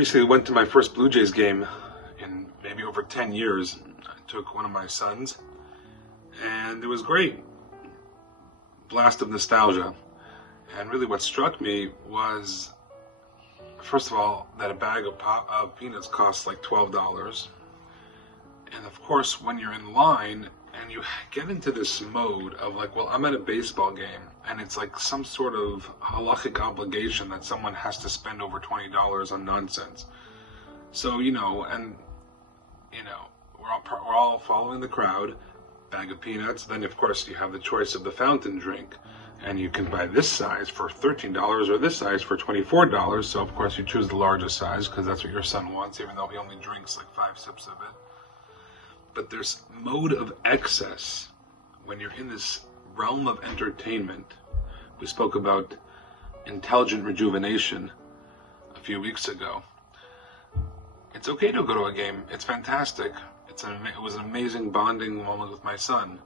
recently went to my first Blue Jays game in maybe over 10 years. I took one of my sons, and it was great. Blast of nostalgia. And really what struck me was, first of all, that a bag of peanuts costs like $12. And of course, when you're in line and you get into this mode of like, well, I'm at a baseball game, and it's like some sort of halachic obligation that someone has to spend over $20 on nonsense. So, we're all following the crowd, bag of peanuts. Then, of course, you have the choice of the fountain drink, and you can buy this size for $13 or this size for $24. So, of course, you choose the largest size because that's what your son wants, even though he only drinks like 5 sips of it. But there's mode of excess when you're in this realm of entertainment. We spoke about intelligent rejuvenation a few weeks ago. It's okay to go to a game. It's fantastic. It was an amazing bonding moment with my son.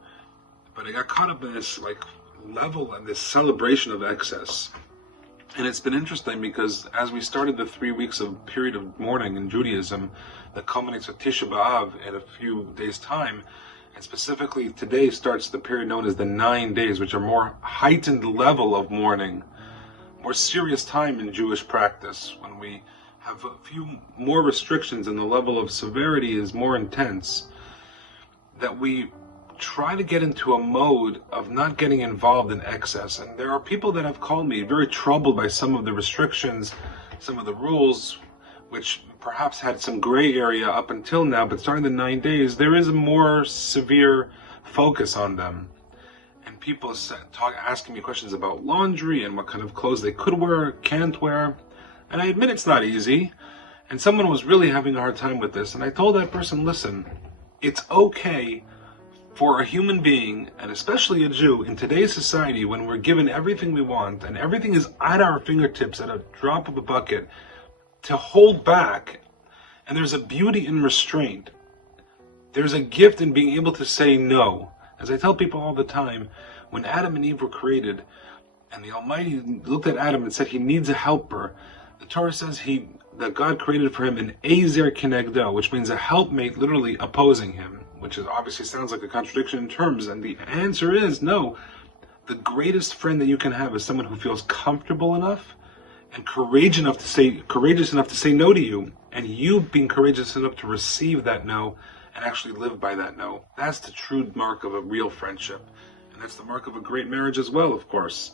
But I got caught up in this level and this celebration of excess. And it's been interesting because as we started the 3 weeks of period of mourning in Judaism that culminates with Tisha B'Av in a few days' time, and specifically today starts the period known as the 9 days, which are more heightened level of mourning, more serious time in Jewish practice, when we have a few more restrictions and the level of severity is more intense, that we try to get into a mode of not getting involved in excess. And there are people that have called me very troubled by some of the restrictions, some of the rules, which perhaps had some gray area up until now, but starting the 9 days, there is a more severe focus on them. And people asking me questions about laundry and what kind of clothes they could wear, can't wear. And I admit it's not easy. And someone was really having a hard time with this. And I told that person, listen, it's okay for a human being, and especially a Jew, in today's society, when we're given everything we want and everything is at our fingertips at a drop of a bucket, to hold back. And there's a beauty in restraint. There's a gift in being able to say no. As I tell people all the time, when Adam and Eve were created, and the Almighty looked at Adam and said he needs a helper, the Torah says that God created for him an Ezer Kenegdo, which means a helpmate literally opposing him, which obviously sounds like a contradiction in terms, and the answer is no. The greatest friend that you can have is someone who feels comfortable enough and courageous enough to say no to you, and you being courageous enough to receive that no and actually live by that no. That's the true mark of a real friendship, and that's the mark of a great marriage as well, of course.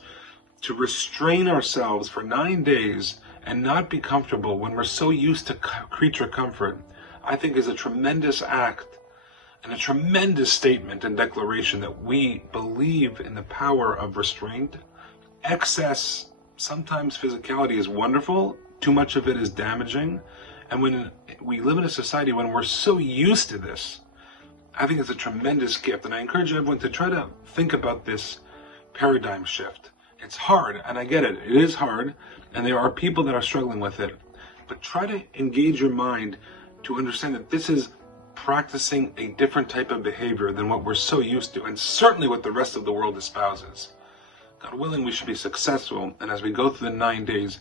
To restrain ourselves for 9 days and not be comfortable when we're so used to creature comfort, I think is a tremendous act and a tremendous statement and declaration that we believe in the power of restraint. Excess, sometimes physicality is wonderful, too much of it is damaging, and when we live in a society when we're so used to this, I think it's a tremendous gift, and I encourage everyone to try to think about this paradigm shift. It's hard, and I get it, it is hard, and there are people that are struggling with it, but try to engage your mind to understand that this is practicing a different type of behavior than what we're so used to, and certainly what the rest of the world espouses. God willing, we should be successful, and as we go through the 9 days,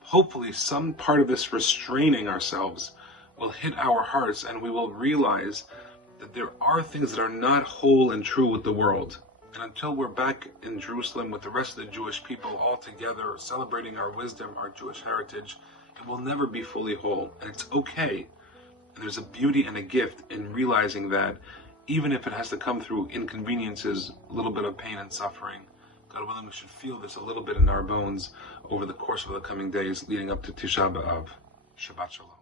hopefully some part of this restraining ourselves will hit our hearts, and we will realize that there are things that are not whole and true with the world. And until we're back in Jerusalem with the rest of the Jewish people all together, celebrating our wisdom, our Jewish heritage, it will never be fully whole, and it's okay. And there's a beauty and a gift in realizing that, even if it has to come through inconveniences, a little bit of pain and suffering, God willing, we should feel this a little bit in our bones over the course of the coming days leading up to Tisha B'Av. Shabbat Shalom.